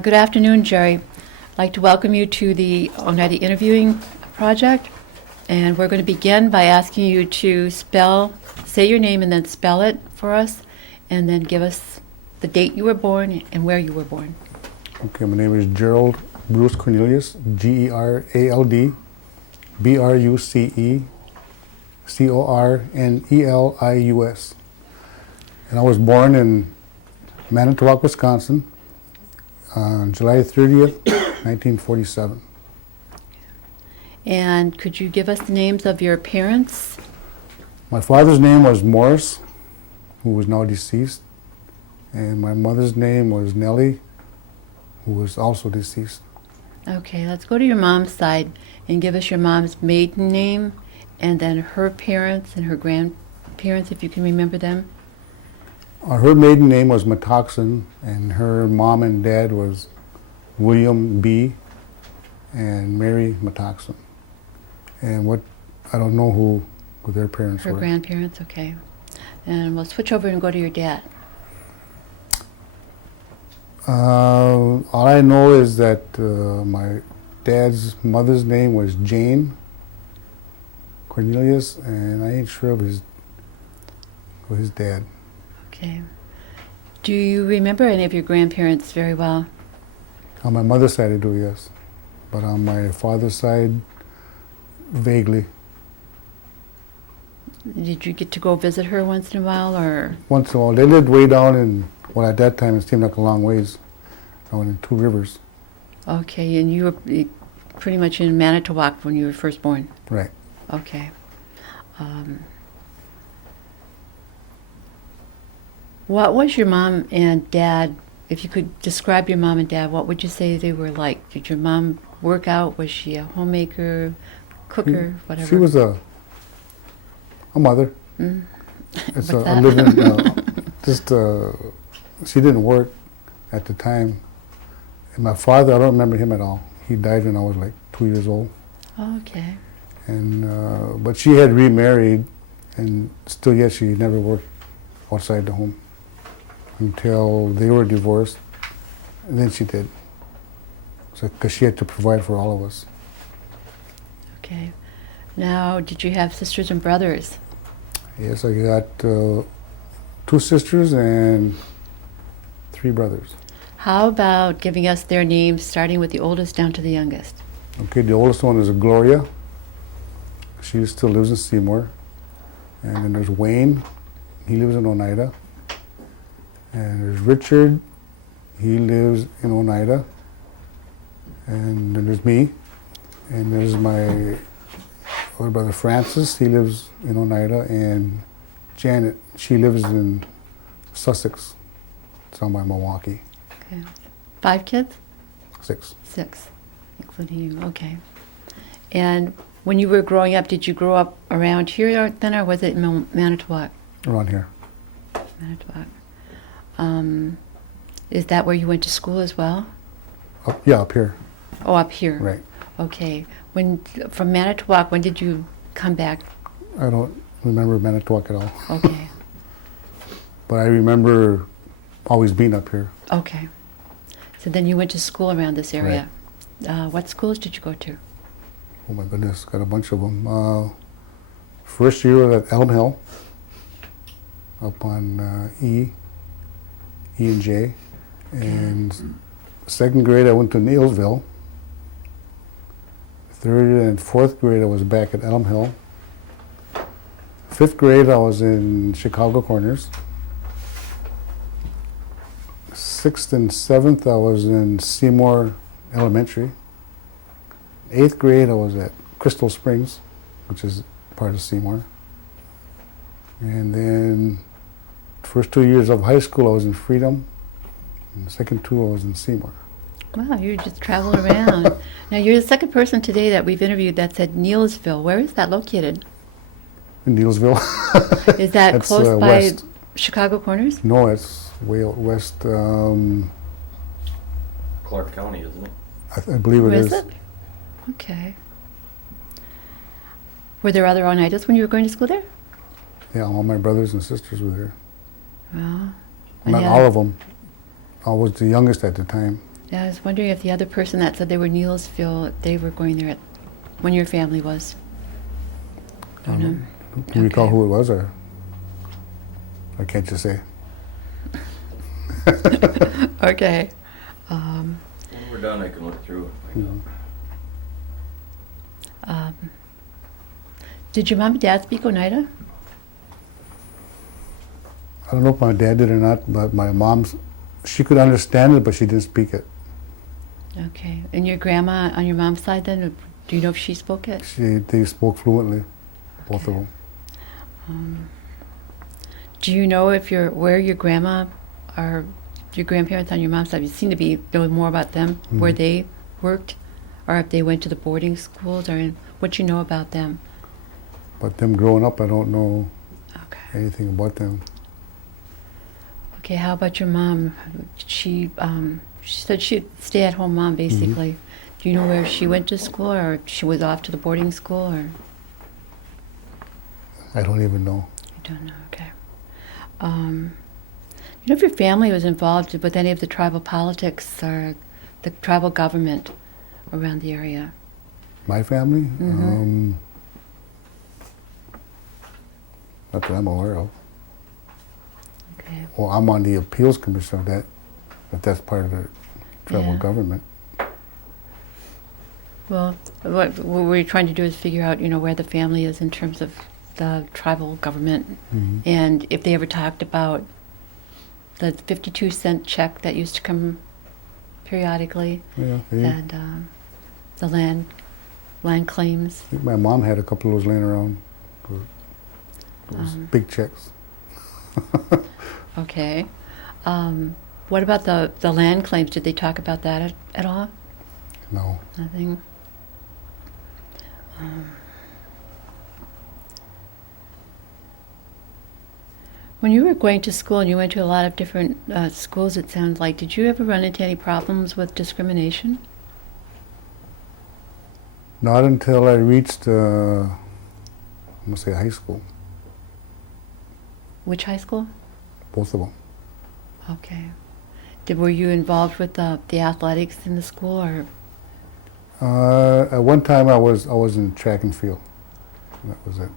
Good afternoon, Jerry. I'd like to welcome you to the Oneida Interviewing Project. And we're going to begin by asking you to say your name and then spell it for us, and then give us the date you were born and where you were born. Okay, my name is Gerald Bruce Cornelius, Gerald, Brucecornelius. And I was born in Manitowoc, Wisconsin on July 30th, 1947. And could you give us the names of your parents? My father's name was Morris, who was now deceased, and my mother's name was Nellie, who was also deceased. Okay, let's go to your mom's side and give us your mom's maiden name, and then her parents and her grandparents, if you can remember them. Her maiden name was Metoxen, and her mom and dad was William B. and Mary Metoxen. And I don't know who their parents were. Her grandparents, okay. And we'll switch over and go to your dad. All I know is that my dad's mother's name was Jane Cornelius, and I ain't sure of his dad. Okay. Do you remember any of your grandparents very well? On my mother's side I do, yes. But on my father's side, vaguely. Did you get to go visit her once in a while, or? Once in a while. They lived way down in, well, at that time it seemed like a long ways, down in Two Rivers. Okay, and you were pretty much in Manitowoc when you were first born? Right. Okay. What was your mom and dad, if you could describe your mom and dad, what would you say they were like? Did your mom work out? Was she a homemaker, cooker, whatever? She was a mother. Mm. It's What's a that? living, she didn't work at the time. And my father, I don't remember him at all. He died when I was like 2 years old. Okay. And but she had remarried, and still yet she never worked outside the home until they were divorced, and then she did. So, because she had to provide for all of us. Okay. Now, did you have sisters and brothers? Yes, I got 2 sisters and 3 brothers. How about giving us their names, starting with the oldest down to the youngest? Okay, the oldest one is Gloria. She still lives in Seymour. And then there's Wayne. He lives in Oneida. And there's Richard. He lives in Oneida. And then there's me. And there's my older brother Francis. He lives in Oneida. And Janet, she lives in Sussex. It's down by Milwaukee. Okay. 5 kids? 6. 6, including you. Okay. And when you were growing up, did you grow up around here then, or was it in Manitowoc? Around here. Manitowoc. Is that where you went to school as well? Up here. Oh, up here. Right. Okay. From Manitowoc, when did you come back? I don't remember Manitowoc at all. Okay. But I remember always being up here. Okay. So then you went to school around this area. Right. What schools did you go to? Oh my goodness, got a bunch of them. First year was at Elm Hill, up on E and J. And second grade I went to Neilsville. Third and fourth grade I was back at Elm Hill. Fifth grade I was in Chicago Corners. Sixth and seventh I was in Seymour Elementary. 8th grade I was at Crystal Springs, which is part of Seymour. And then first 2 years of high school I was in Freedom, and the second 2 I was in Seymour. Wow, you just traveled around. Now you're the second person today that we've interviewed that said Neilsville. Where is that located? In Neilsville. Is that That's, close by west. Chicago Corners? No, it's way out west. Clark County, isn't it? I believe Where it is is. it? Okay. Were there other Oneidas when you were going to school there? Yeah, all my brothers and sisters were there. Well, Not yeah. all of them. I was the youngest at the time. Yeah, I was wondering if the other person that said they were Neelsville, if they were going there when your family was. Don't know. Do you recall Okay. who it was, or I can't just say? Okay. When we're done, I can look through it. Did your mom and dad speak Oneida? I don't know if my dad did or not, but my mom's, she could understand it, but she didn't speak it. Okay. And your grandma on your mom's side then, do you know if she spoke it? They spoke fluently, both of them. Do you know if where your grandma or your grandparents on your mom's side, you seem to be knowing more about them, where they worked, or if they went to the boarding schools, or what you know about them? But them growing up, I don't know Okay. anything about them. Okay, how about your mom? She said she'd stay-at-home mom, basically. Do you know where she went to school, or she was off to the boarding school, or? I don't even know. I don't know, okay. You know if your family was involved with any of the tribal politics or the tribal government around the area? My family? Not that I'm aware of. Okay. Well, I'm on the appeals commission of that, but that's part of the tribal Yeah. government. Well, what we're trying to do is figure out, where the family is in terms of the tribal government, and if they ever talked about the 52-cent check that used to come periodically, Yeah, and the land claims. I think my mom had a couple of those laying around. Those big checks. Okay. What about the land claims? Did they talk about that at all? No. Nothing? When you were going to school, and you went to a lot of different schools, it sounds like, did you ever run into any problems with discrimination? Not until I reached, I'm going to say high school, Which high school? both of them. Okay. Were you involved with the athletics in the school, or? At one time I was in track and field. That was it.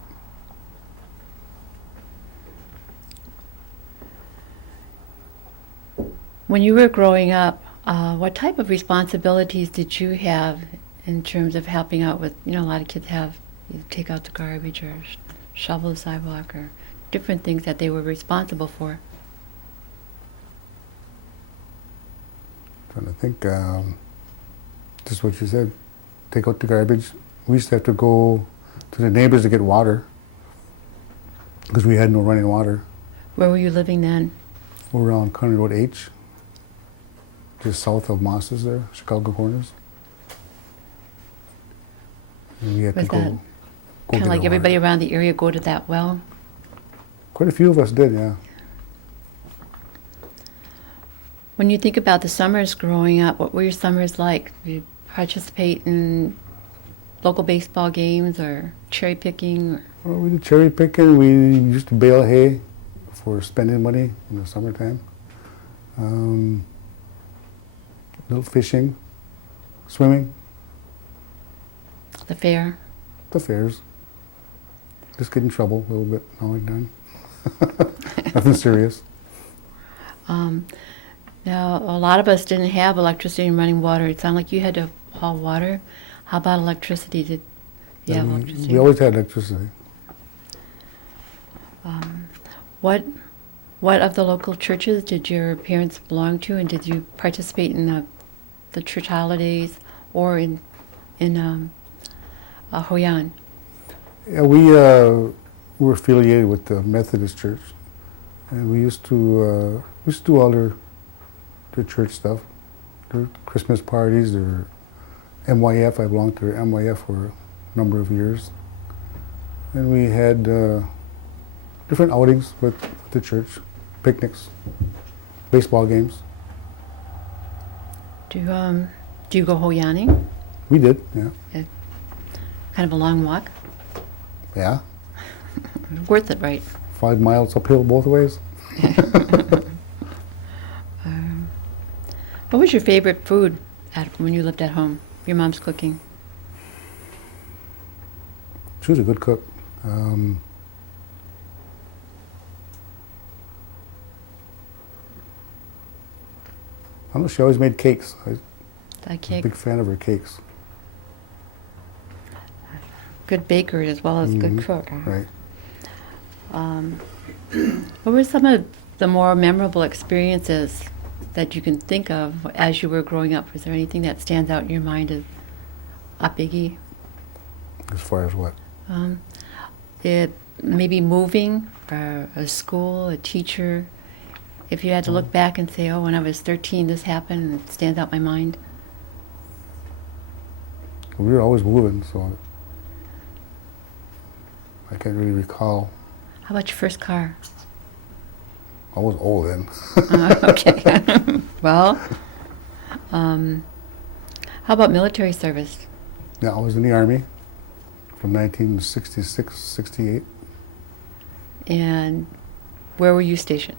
When you were growing up, what type of responsibilities did you have in terms of helping out with, a lot of kids have, you take out the garbage or shovel the sidewalk or different things that they were responsible for? Trying to think, just what you said, take out the garbage. We used to have to go to the neighbors to get water because we had no running water. Where were you living then? We're on County Road H, just south of Moss's there, Chicago Corners. And we had Was to go that get kind of like our everybody water. around the area go to that well? Quite a few of us did, yeah. When you think about the summers growing up, what were your summers like? Did you participate in local baseball games or cherry picking? Or? Well, we did cherry picking. We used to bale hay for spending money in the summertime. Little fishing, swimming, The fair? the fairs. Just get in trouble a little bit now and then. Nothing serious. Now, a lot of us didn't have electricity and running water. It sounded like you had to haul water. How about electricity? Did you have electricity? We always had electricity. What of the local churches did your parents belong to, and did you participate in the church holidays or in Hoyan? Yeah, we were affiliated with the Methodist Church, and we used to do all their church stuff, their Christmas parties, their MYF. I belonged to their MYF for a number of years, and we had different outings with the church, picnics, baseball games. Do you go Hoyaning? We did, yeah. Kind of a long walk? Yeah, Worth it, right? 5 miles uphill both ways. What was your favorite food when you lived at home? Your mom's cooking. She was a good cook. I don't know, she always made cakes. I was That a cake. big fan of her cakes. Good baker as well as good cook. Huh? Right. What were some of the more memorable experiences that you can think of as you were growing up? Was there anything that stands out in your mind as a biggie? As far as what? It maybe moving, or a school, a teacher. If you had to look back and say, "Oh, when I was 13, this happened," and it stands out in my mind. We were always moving, so I can't really recall. How about your first car? I was old then. Okay. Well, how about military service? Yeah, I was in the Army from 1966, 68. And where were you stationed?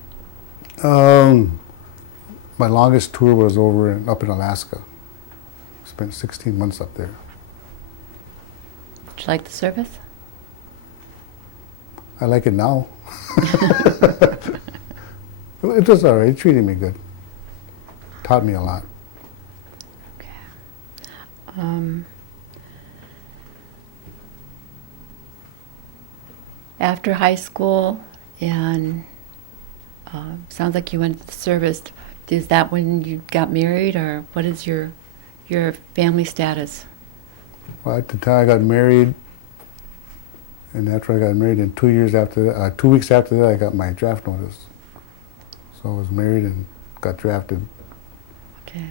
My longest tour was up in Alaska. Spent 16 months up there. Did you like the service? I like it now. It was all right. It treated me good. Taught me a lot. Okay. After high school, and sounds like you went to the service. Is that when you got married, or what is your family status? Well, at the time I got married, and after I got married, and 2 years after that, 2 weeks after that, I got my draft notice. So I was married and got drafted Okay.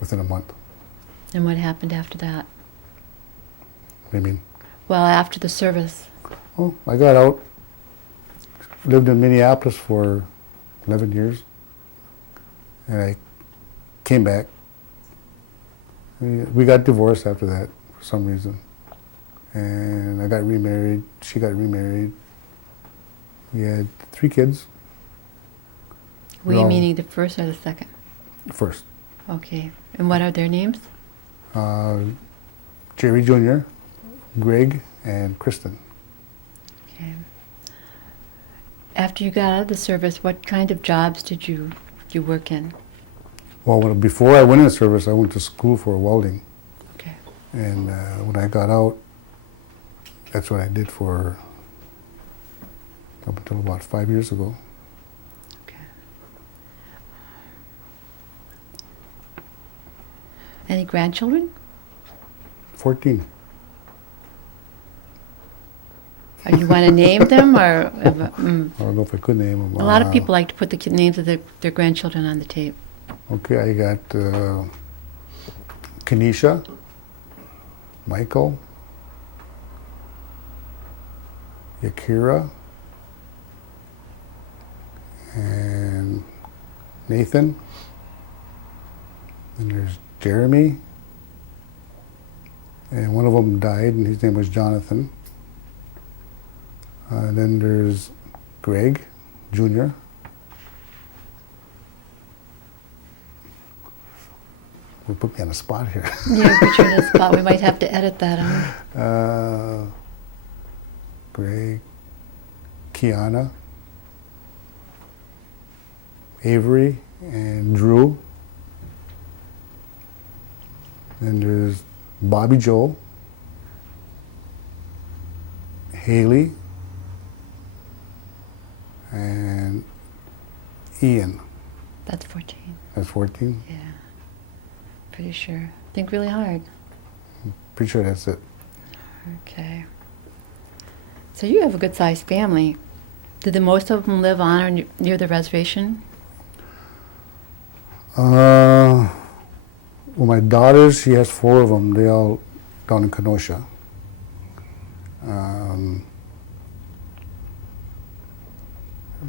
within a month. And what happened after that? What do you mean? Well, after the service. Well, I got out, lived in Minneapolis for 11 years, and I came back. We got divorced after that for some reason. And I got remarried, she got remarried. We had 3 kids. Were you No. meaning the first or the second? First. Okay. And what are their names? Jerry Jr., Greg, and Kristen. Okay. After you got out of the service, what kind of jobs did you work in? Well, before I went in the service, I went to school for welding. Okay. And when I got out, that's what I did for up until about 5 years ago. Okay. Any grandchildren? 14. Or you want to name them, or I don't know if I could name them. a lot of people like to put the names of their grandchildren on the tape. Okay, I got Kenesha, Michael, Yakira, and Nathan. And there's Jeremy. And one of them died, and his name was Jonathan. Then there's Greg Jr. We put me on the spot here. Yeah, put you in a spot. We might have to edit that out. Greg, Kiana, Avery, and Drew. Then there's Bobby Joe, Haley, and Ian. That's 14. That's 14. Yeah. Pretty sure. Think really hard. Pretty sure that's it. Okay. So you have a good-sized family. Did the most of them live on or near the reservation? Well, my daughters, she has 4 of them. They all down in Kenosha.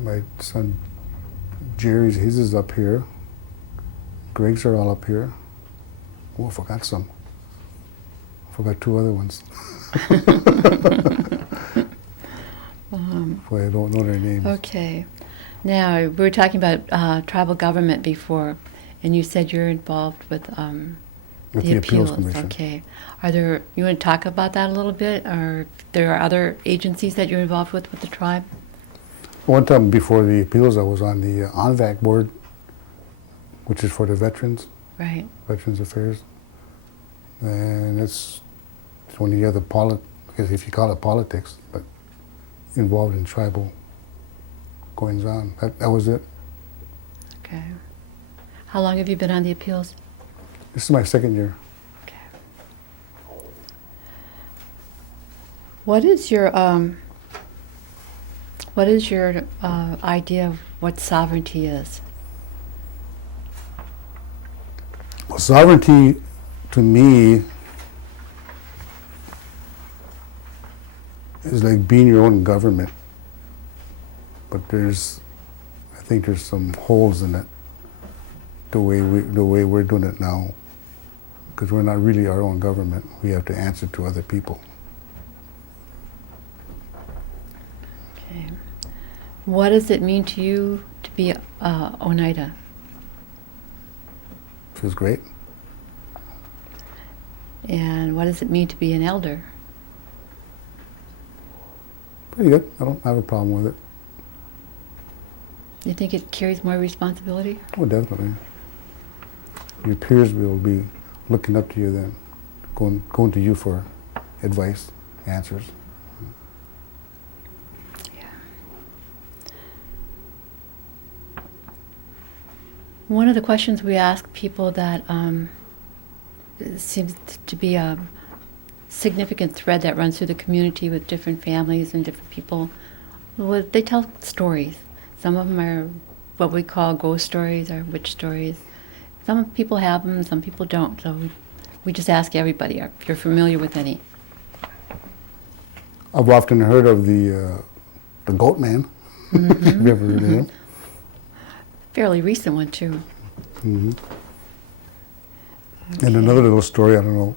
My son Jerry's, his is up here. Greg's are all up here. Oh, I forgot some. I forgot 2 other ones. Boy, I don't know their names. Okay. Now, we were talking about tribal government before, And you said you're involved with With the Appeals appeals. Commission. Okay. Are there? You want to talk about that a little bit, or there are other agencies that you're involved with the tribe? One time before the appeals, I was on the ONVAC board, which is for the veterans, Right. Veterans Affairs. And it's when you have the if you call it politics, but involved in tribal goings on. That was it. Okay. How long have you been on the appeals? This is my second year. Okay. What is your idea of what sovereignty is? Well, sovereignty, to me, is like being your own government. But I think there's some holes in it, the way we're doing it now. Because we're not really our own government. We have to answer to other people. Okay. What does it mean to you to be Oneida? Feels great. And what does it mean to be an elder? Pretty good. I don't have a problem with it. You think it carries more responsibility? Oh, definitely. Your peers will be looking up to you then, going to you for advice, answers. Yeah. One of the questions we ask people that seems to be a significant thread that runs through the community with different families and different people, well, they tell stories. Some of them are what we call ghost stories or witch stories. Some people have them, some people don't. So we just ask everybody if you're familiar with any. I've often heard of the goat man. Mm-hmm. Have you ever heard of him? Fairly recent one too. Mm-hmm. And another little story, I don't know,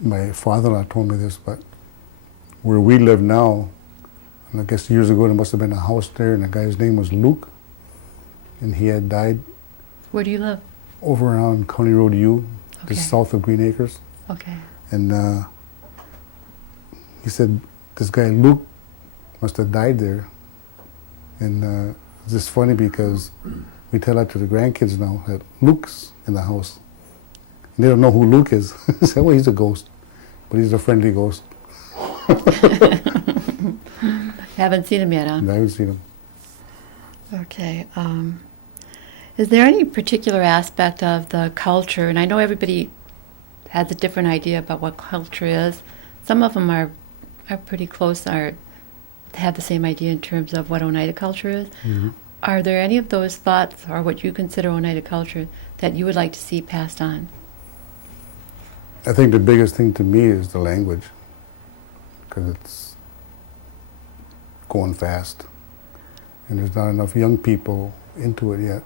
my father-in-law told me this, but where we live now, and I guess years ago there must have been a house there, and the guy's name was Luke, and he had died Where do you live? over around County Road U, Okay. just south of Green Acres. Okay. And he said this guy Luke must have died there. And it's just funny because we tell that to the grandkids now, that Luke's in the house. And they don't know who Luke is. They say, well, he's a ghost, but he's a friendly ghost. Haven't seen him yet, huh? And I haven't seen him. Okay. Is there any particular aspect of the culture, and I know everybody has a different idea about what culture is. Some of them are pretty close, or have the same idea in terms of what Oneida culture is. Mm-hmm. Are there any of those thoughts, or what you consider Oneida culture, that you would like to see passed on? I think the biggest thing to me is the language, because it's going fast, and there's not enough young people into it yet.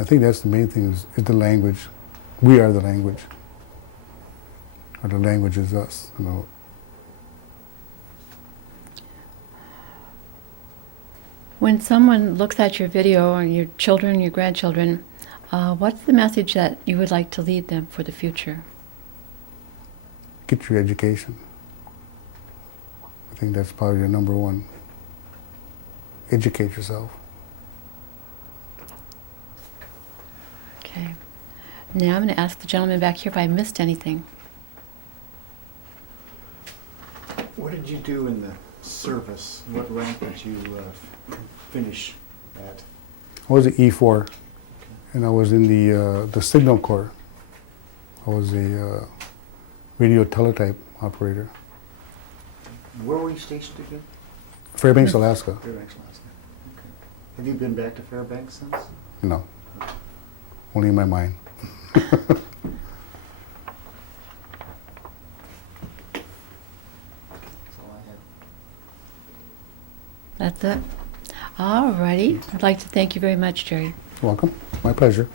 I think that's the main thing, is the language. We are the language, or the language is us, you know. When someone looks at your video, or your children, your grandchildren, what's the message that you would like to lead them for the future? Get your education. I think that's probably your number one. Educate yourself. Okay. Now I'm going to ask the gentleman back here if I missed anything. What did you do in the service? What rank did you finish at? I was an E4, and I was in the Signal Corps. I was a radio teletype operator. Where were you stationed again? Fairbanks, Alaska. Fairbanks, Alaska. Okay. Have you been back to Fairbanks since? No, only in my mind. That's all I had. That's it? All righty. I'd like to thank you very much, Jerry. Welcome. My pleasure.